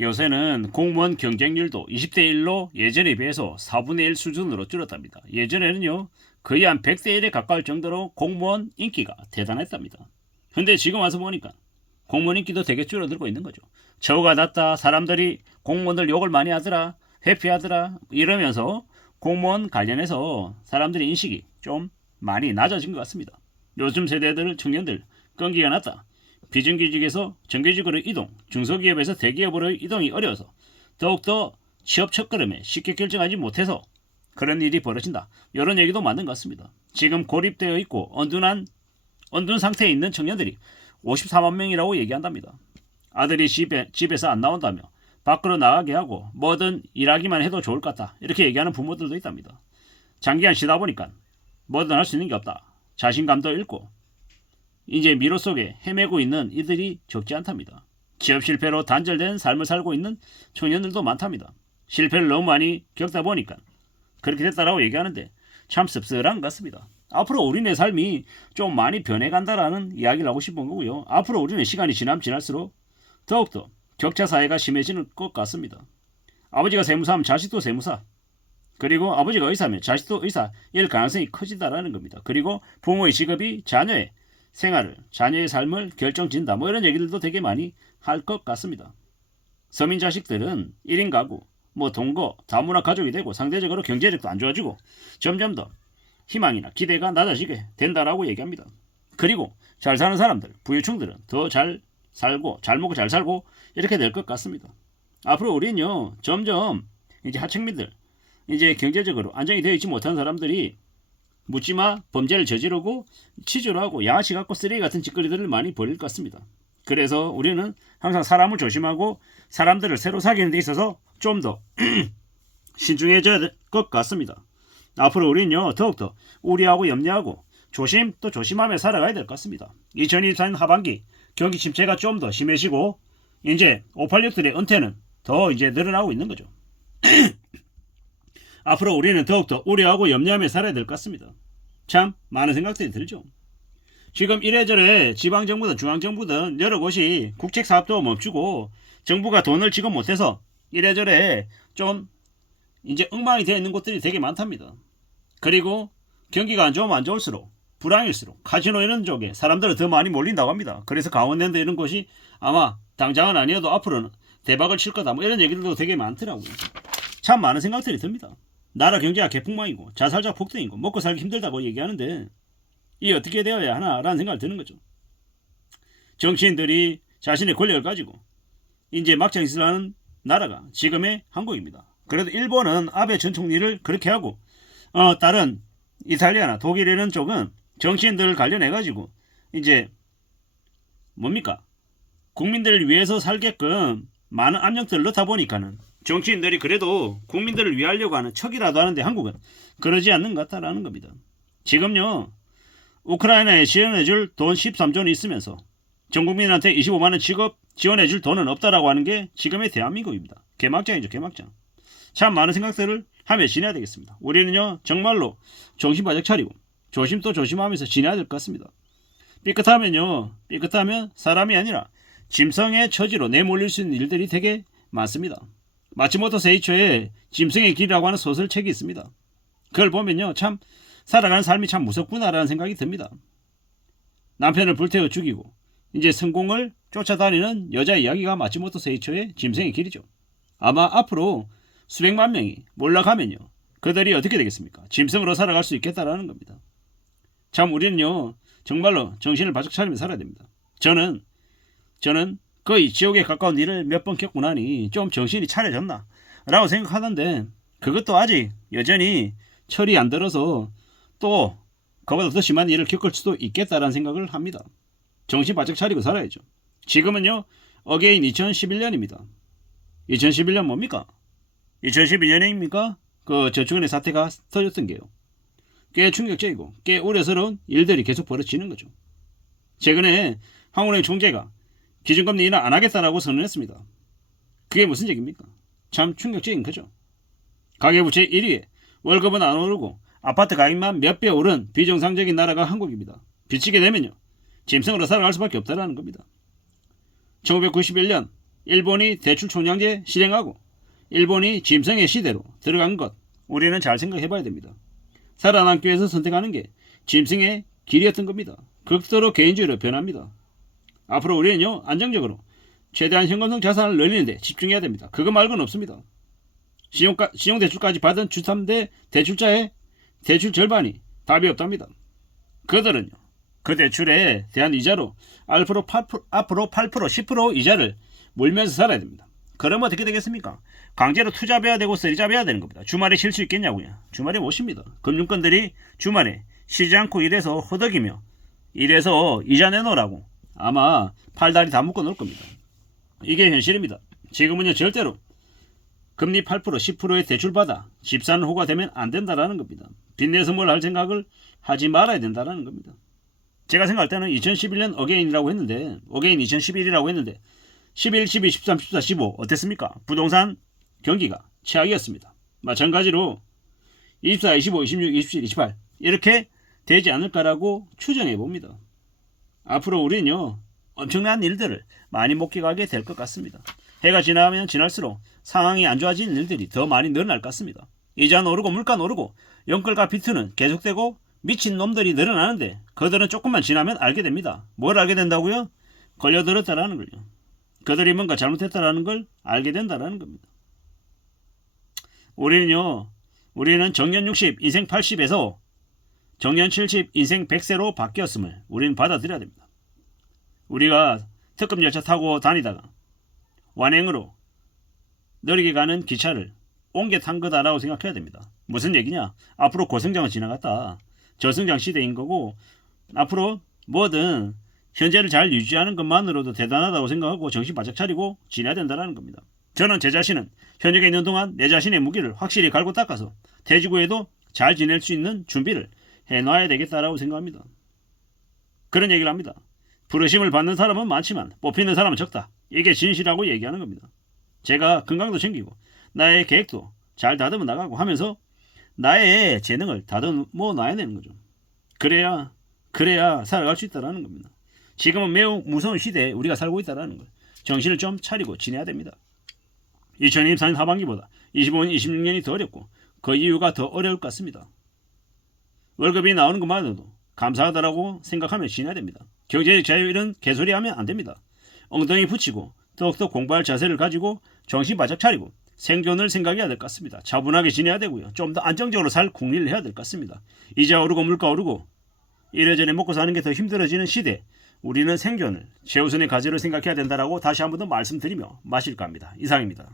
요새는 공무원 경쟁률도 20대 1로 예전에 비해서 4분의 1 수준으로 줄었답니다. 예전에는요, 거의 한 100대 1에 가까울 정도로 공무원 인기가 대단했답니다. 근데 지금 와서 보니까 공무원 인기도 되게 줄어들고 있는 거죠. 처우가 낮다, 사람들이 공무원들 욕을 많이 하더라, 회피하더라, 이러면서 공무원 관련해서 사람들의 인식이 좀 많이 낮아진 것 같습니다. 요즘 세대들, 청년들, 끈기가 낮다. 비정규직에서 정규직으로 이동, 중소기업에서 대기업으로 이동이 어려워서 더욱더 취업 첫걸음에 쉽게 결정하지 못해서 그런 일이 벌어진다. 이런 얘기도 맞는 것 같습니다. 지금 고립되어 있고 언둔 상태에 있는 청년들이 54만 명이라고 얘기한답니다. 아들이 집에서 안 나온다며 밖으로 나가게 하고 뭐든 일하기만 해도 좋을 것 같다. 이렇게 얘기하는 부모들도 있답니다. 장기간 쉬다 보니까 뭐든 할 수 있는 게 없다. 자신감도 잃고 이제 미로 속에 헤매고 있는 이들이 적지 않답니다. 취업 실패로 단절된 삶을 살고 있는 청년들도 많답니다. 실패를 너무 많이 겪다 보니까 그렇게 됐다라고 얘기하는데 참 씁쓸한 것 같습니다. 앞으로 우리네 삶이 좀 많이 변해간다라는 이야기를 하고 싶은 거고요. 앞으로 우리는 시간이 지날수록 더욱더 격차 사회가 심해지는 것 같습니다. 아버지가 세무사하면 자식도 세무사, 그리고 아버지가 의사면 자식도 의사일 가능성이 커진다라는 겁니다. 그리고 부모의 직업이 자녀의 생활을, 자녀의 삶을 결정짓는다. 뭐 이런 얘기들도 되게 많이 할 것 같습니다. 서민 자식들은 1인 가구, 뭐 동거, 다문화 가족이 되고 상대적으로 경제력도 안 좋아지고 점점 더 희망이나 기대가 낮아지게 된다라고 얘기합니다. 그리고 잘 사는 사람들, 부유층들은 더 잘 살고 잘 먹고 잘 살고 이렇게 될 것 같습니다. 앞으로 우리는요, 점점 이제 하층민들, 이제 경제적으로 안정이 되어 있지 못한 사람들이 묻지마 범죄를 저지르고 치주를 하고 양아치 갖고 쓰레기 같은 짓거리들을 많이 벌일 것 같습니다. 그래서 우리는 항상 사람을 조심하고 사람들을 새로 사귀는 데 있어서 좀 더 신중해져야 될 것 같습니다. 앞으로 우리는요, 더욱더 우려하고 염려하고 조심 또 조심하며 살아가야 될 것 같습니다. 2024년 하반기 경기 침체가 좀 더 심해지고 이제 586들의 은퇴는 더 이제 늘어나고 있는 거죠. 앞으로 우리는 더욱더 우려하고 염려하며 살아야 될 것 같습니다. 참 많은 생각들이 들죠. 지금 이래저래 지방정부든 중앙정부든 여러 곳이 국책사업도 멈추고 정부가 돈을 지급 못해서 이래저래 좀 이제 엉망이 되어 있는 곳들이 되게 많답니다. 그리고 경기가 안 좋으면 안 좋을수록 불황일수록 카지노 이런 쪽에 사람들은 더 많이 몰린다고 합니다. 그래서 강원랜드 이런 곳이 아마 당장은 아니어도 앞으로는 대박을 칠 거다. 뭐 이런 얘기들도 되게 많더라고요. 참 많은 생각들이 듭니다. 나라 경제가 개풍망이고 자살자 폭등이고 먹고 살기 힘들다고 얘기하는데 이게 어떻게 되어야 하나라는 생각이 드는 거죠. 정치인들이 자신의 권력을 가지고 이제 막장 있으려는 나라가 지금의 한국입니다. 그래도 일본은 아베 전 총리를 그렇게 하고 다른 이탈리아나 독일 이런 쪽은 정치인들을 관련해가지고 이제 뭡니까? 국민들을 위해서 살게끔 많은 압력들을 넣다 보니까는 정치인들이 그래도 국민들을 위하려고 하는 척이라도 하는데 한국은 그러지 않는 것 같다라는 겁니다. 지금요, 우크라이나에 지원해줄 돈 13조는 있으면서 전 국민한테 25만원 직업 지원해줄 돈은 없다라고 하는 게 지금의 대한민국입니다. 개막장이죠, 개막장. 참 많은 생각들을 하며 지내야 되겠습니다. 우리는요, 정말로 정신 바짝 차리고 조심 또 조심하면서 지내야 될 것 같습니다. 삐끗하면 사람이 아니라 짐승의 처지로 내몰릴 수 있는 일들이 되게 많습니다. 마츠모토 세이초의 짐승의 길이라고 하는 소설책이 있습니다. 그걸 보면요, 참 살아가는 삶이 참 무섭구나라는 생각이 듭니다. 남편을 불태워 죽이고 이제 성공을 쫓아다니는 여자 이야기가 마츠모토 세이초의 짐승의 길이죠. 아마 앞으로 수백만 명이 몰락하면요, 그들이 어떻게 되겠습니까? 짐승으로 살아갈 수 있겠다라는 겁니다. 참 우리는요, 정말로 정신을 바짝 차리며 살아야 됩니다. 저는 거의 지옥에 가까운 일을 몇 번 겪고 나니 좀 정신이 차려졌나 라고 생각하던데 그것도 아직 여전히 철이 안 들어서 또 그보다 더 심한 일을 겪을 수도 있겠다라는 생각을 합니다. 정신 바짝 차리고 살아야죠. 지금은요, 어게인 2011년입니다. 2011년 뭡니까? 2012년입니까? 그 저축은행 사태가 터졌던 게요. 꽤 충격적이고 꽤 우려스러운 일들이 계속 벌어지는 거죠. 최근에 한국은행 총재가 기준금리 인하 안 하겠다라고 선언했습니다. 그게 무슨 얘기입니까? 참 충격적인 거죠. 가계부채 1위에 월급은 안 오르고 아파트 가격만 몇 배 오른 비정상적인 나라가 한국입니다. 비치게 되면요, 짐승으로 살아갈 수밖에 없다라는 겁니다. 1991년 일본이 대출 총량제 실행하고 일본이 짐승의 시대로 들어간 것, 우리는 잘 생각해 봐야 됩니다. 살아남기 위해서 선택하는 게 짐승의 길이었던 겁니다. 극도로 개인주의로 변합니다. 앞으로 우리는요, 안정적으로 최대한 현금성 자산을 늘리는데 집중해야 됩니다. 그거 말고는 없습니다. 신용대출까지 받은 주3대 대출자의 대출 절반이 답이 없답니다. 그들은요, 그 대출에 대한 이자로 앞으로 8%, 10% 이자를 물면서 살아야 됩니다. 그러면 어떻게 되겠습니까? 강제로 투잡해야 되고 쓰리잡해야 되는 겁니다. 주말에 쉴 수 있겠냐고요. 주말에 못 쉽니다. 금융권들이 주말에 쉬지 않고 일해서 허덕이며 이래서 이자 내놓으라고 아마 팔다리 다 묶어 놓을 겁니다. 이게 현실입니다. 지금은요, 절대로 금리 8%, 10%의 대출받아 집 사는 호가 되면 안 된다라는 겁니다. 빚내서 뭘 할 생각을 하지 말아야 된다라는 겁니다. 제가 생각할 때는 2011년 어게인이라고 했는데, 어게인 2011이라고 했는데 11, 12, 13, 14, 15 어땠습니까? 부동산 경기가 최악이었습니다. 마찬가지로 24, 25, 26, 27, 28 이렇게 되지 않을까라고 추정해 봅니다. 앞으로 우리는요, 엄청난 일들을 많이 목격하게 될 것 같습니다. 해가 지나면 지날수록 상황이 안 좋아지는 일들이 더 많이 늘어날 것 같습니다. 이자 오르고 물가 오르고 연끌과 비트는 계속되고 미친 놈들이 늘어나는데 그들은 조금만 지나면 알게 됩니다. 뭘 알게 된다고요? 걸려들었다라는 걸요. 그들이 뭔가 잘못했다라는 걸 알게 된다라는 겁니다. 우리는 정년 60, 인생 80에서 정년 70, 인생 100세로 바뀌었음을 우리는 받아들여야 됩니다. 우리가 특급 열차 타고 다니다가 완행으로 느리게 가는 기차를 옮겨 탄 거다라고 생각해야 됩니다. 무슨 얘기냐? 앞으로 고성장은 지나갔다. 저성장 시대인 거고, 앞으로 뭐든 현재를 잘 유지하는 것만으로도 대단하다고 생각하고 정신 바짝 차리고 지내야 된다는 겁니다. 저는 제 자신은 현역에 있는 동안 내 자신의 무기를 확실히 갈고 닦아서 퇴직후에도 잘 지낼 수 있는 준비를 해놔야 되겠다라고 생각합니다. 그런 얘기를 합니다. 부르심을 받는 사람은 많지만 뽑히는 사람은 적다. 이게 진실이라고 얘기하는 겁니다. 제가 건강도 챙기고 나의 계획도 잘 다듬어 나가고 하면서 나의 재능을 다듬어 놔야 되는 거죠. 그래야 살아갈 수 있다는 겁니다. 지금은 매우 무서운 시대에 우리가 살고 있다는 걸 정신을 좀 차리고 지내야 됩니다. 2024년 하반기보다 25년, 26년이 더 어렵고 그 이유가 더 어려울 것 같습니다. 월급이 나오는 것만으로도 감사하다라고 생각하며 지내야 됩니다. 경제적 자유는 개소리하면 안 됩니다. 엉덩이 붙이고 더욱더 공부할 자세를 가지고 정신 바짝 차리고 생존을 생각해야 될 것 같습니다. 차분하게 지내야 되고요. 좀 더 안정적으로 살 궁리를 해야 될 것 같습니다. 이자 오르고 물가 오르고 이래저래 먹고 사는 게 더 힘들어지는 시대, 우리는 생존을 최우선의 과제로 생각해야 된다라고 다시 한 번 더 말씀드리며 마실까 합니다. 이상입니다.